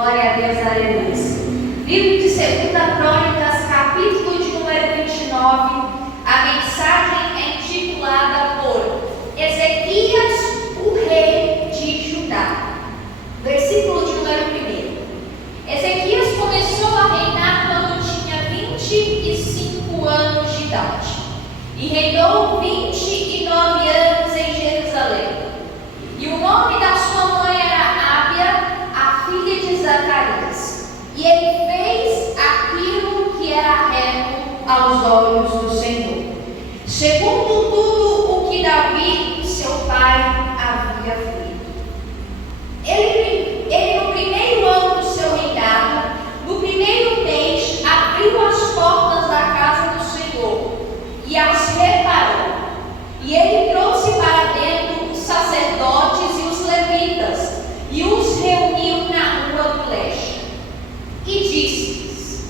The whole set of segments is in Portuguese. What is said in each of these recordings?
Glória a Deus, aleluia. Livro de 2 Crônicas, capítulo de número 29, a mensagem é intitulada por Ezequias, o rei de Judá. Versículo de número 1. Ezequias começou a reinar quando tinha 25 anos de idade e reinou 29 anos em Jerusalém. E o nome da sua mãe era Ábia, a filha de Zacarias. E ele fez aquilo que era reto aos olhos do Senhor, segundo tudo o que Davi, seu pai, havia feito. Ele no primeiro ano do seu reinado, no primeiro mês, abriu as portas da casa do Senhor e as reparou. E ele trouxe para dentro os sacerdotes e os levitas e os reuniu na rua do leste. E disse-lhes: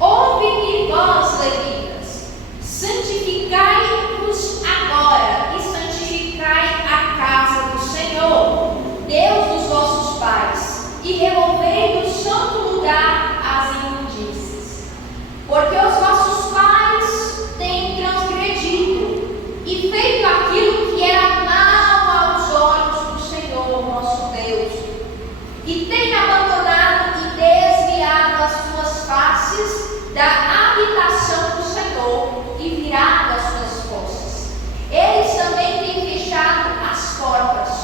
ouve-me, vós, levitas, santificai-vos agora e santificai a casa do Senhor, Deus dos vossos pais, e removei do santo lugar as imundícias. Porque os vossos pais têm transgredido e feito aquilo que era mal aos olhos do Senhor, nosso Deus, e têm abandonado e desviado as suas faces da habitação do Senhor e virado as suas costas. Eles também têm fechado as portas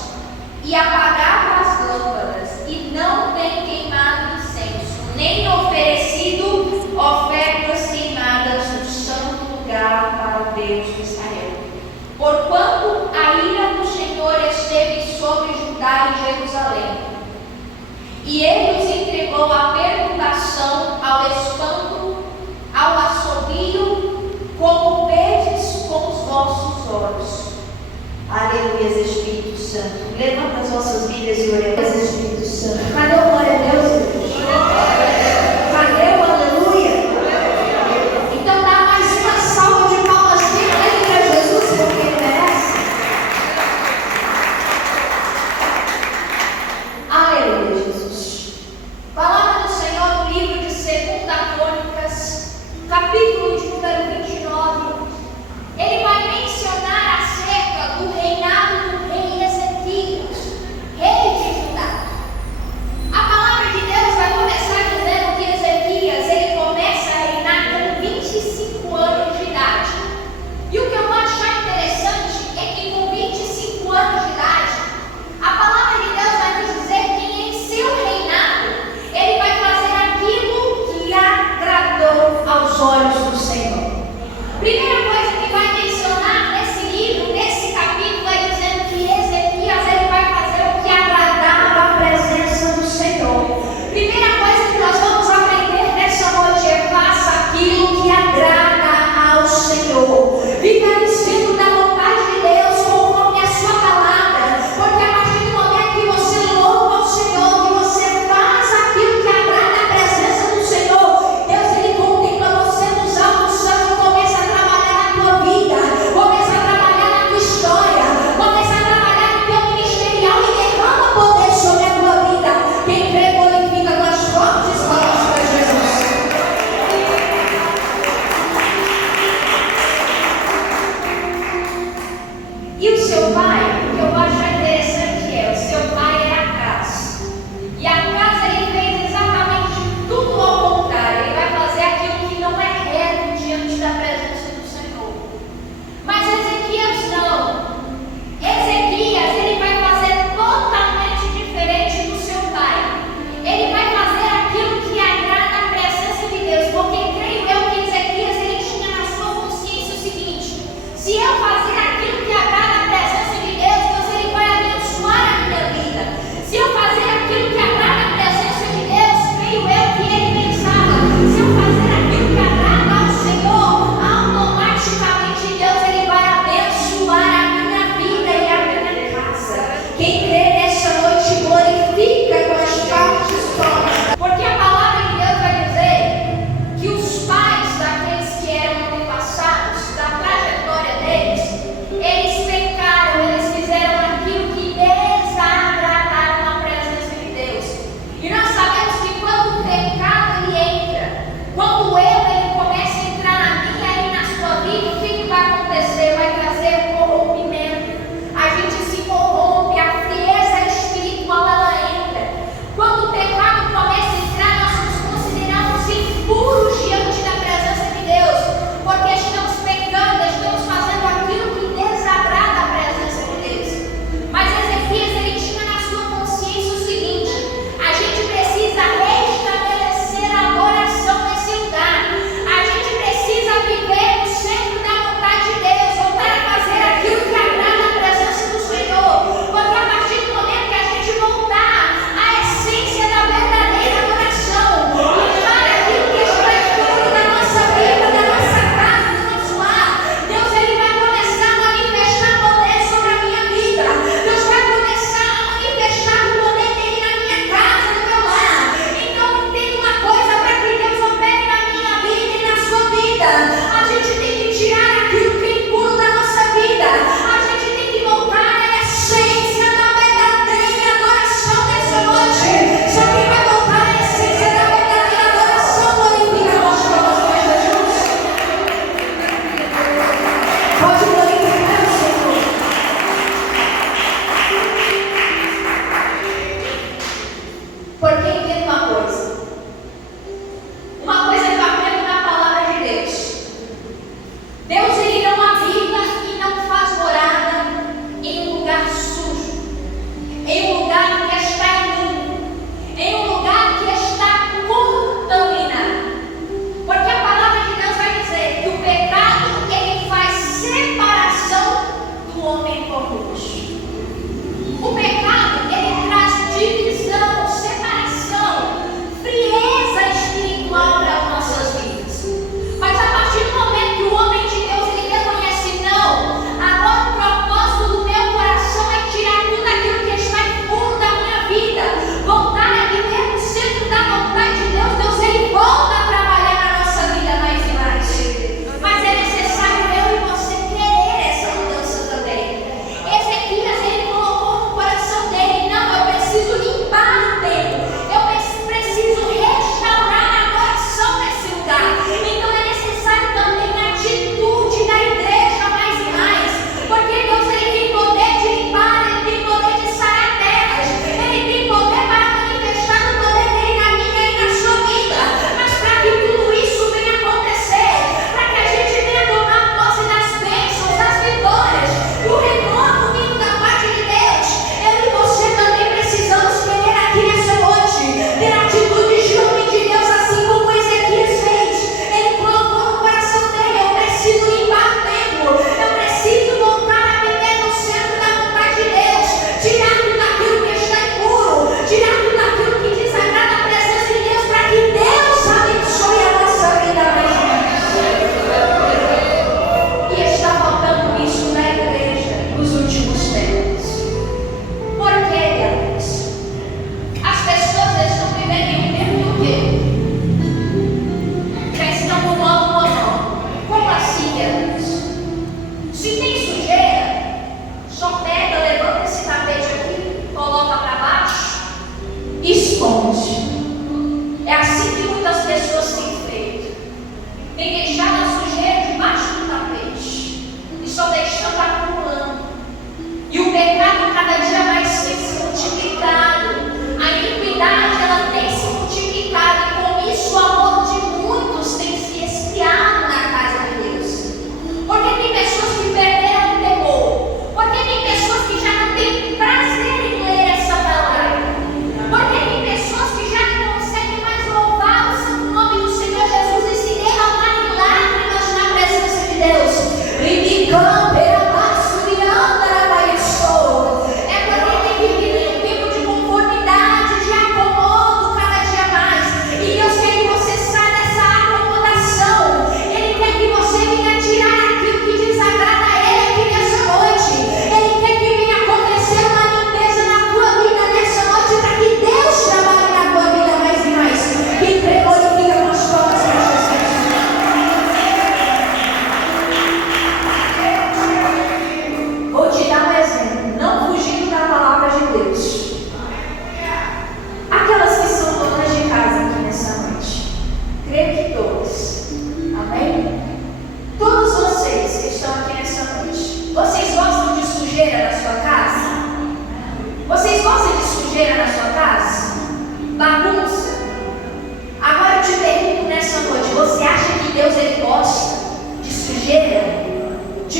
e apagado as lâmpadas, e não têm queimado incenso, nem oferecido ofertas queimadas no santo lugar para o Deus de Israel. Porquanto a ira do Senhor esteve sobre Judá e Jerusalém, e ele os entregou à perturbação, ao espanto, ao assobio, como vedes com os vossos olhos. Aleluia, Espírito Santo. Levanta as vossas vidas e oremos, Espírito Santo. Cadê o glória a Deus, irmãos? Cadê o aleluia? Então dá mais uma salva de palmas bem grande para Jesus, porque ele merece. Aleluia, Jesus. Palavra do Senhor no livro de 2 Crônicas, capítulo de número 29. Ele vai mencionar acerca do reinado do rei Ezequias, rei de Judá. A palavra de Deus vai começar dizendo que Ezequias, ele começa a reinar com 25 anos de idade. E o que eu vou achar interessante é que com 25 anos de idade, a palavra de Deus vai nos dizer que em seu reinado, ele vai fazer aquilo que agradou aos olhos do Senhor. Primeira coisa que vai mencionar nesse livro, nesse capítulo, é dizendo que Ezequias ele vai fazer o que agradava a presença do Senhor. Primeira coisa que nós vamos aprender nessa noite é: faça aquilo que agrada ao Senhor. Viva no centro da vontade de Deus, conforme a sua palavra, porque a partir do momento que você louva ao Senhor, que você faz aquilo que agrada a presença do Senhor, Deus ele contempla você nos altos céus e começa a trabalhar na tua vida, começa a trabalhar na tua história, começa a trabalhar no teu ministerial e derrama poder sobre a tua vida. Quem crê glorifica com as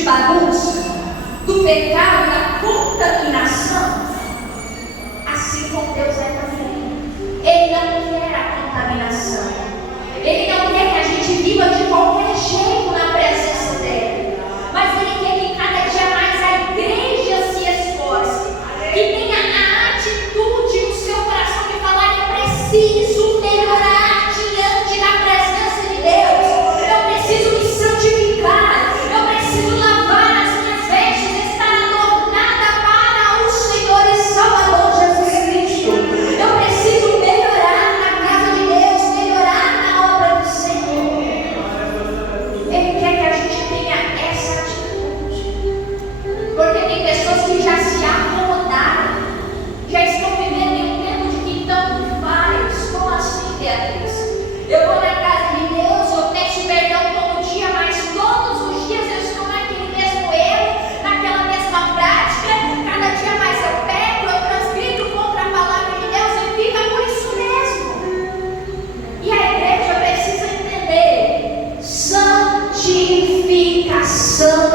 bagunça, do pecado, da contaminação, assim como Deus é também. Ele não quer a contaminação. Ele não quer que a gente viva de qualquer jeito na presença dele. Mas Ele quer que cada dia mais a igreja se esforce, que tenha a atitude no seu coração de falar: eu preciso melhorar diante da presença de Deus. Eu preciso me santificar. Eu preciso lavar as minhas vestes, estar adornada para o Senhor e Salvador Jesus Cristo. Eu preciso melhorar na casa de Deus, melhorar na obra do Senhor. Ele quer que a gente tenha essa atitude, porque tem pessoas que já se acomodaram, já estão vivendo em um tempo de que tanto faz. Como assim, Beatriz? Eu vou na casa de Deus, eu peço perdão todo dia, mas todos os dias eu estou naquele mesmo erro, naquela mesma prática. Cada dia mais eu peco, eu transgrito contra a palavra de Deus e fica por isso mesmo. E a igreja precisa entender: santificação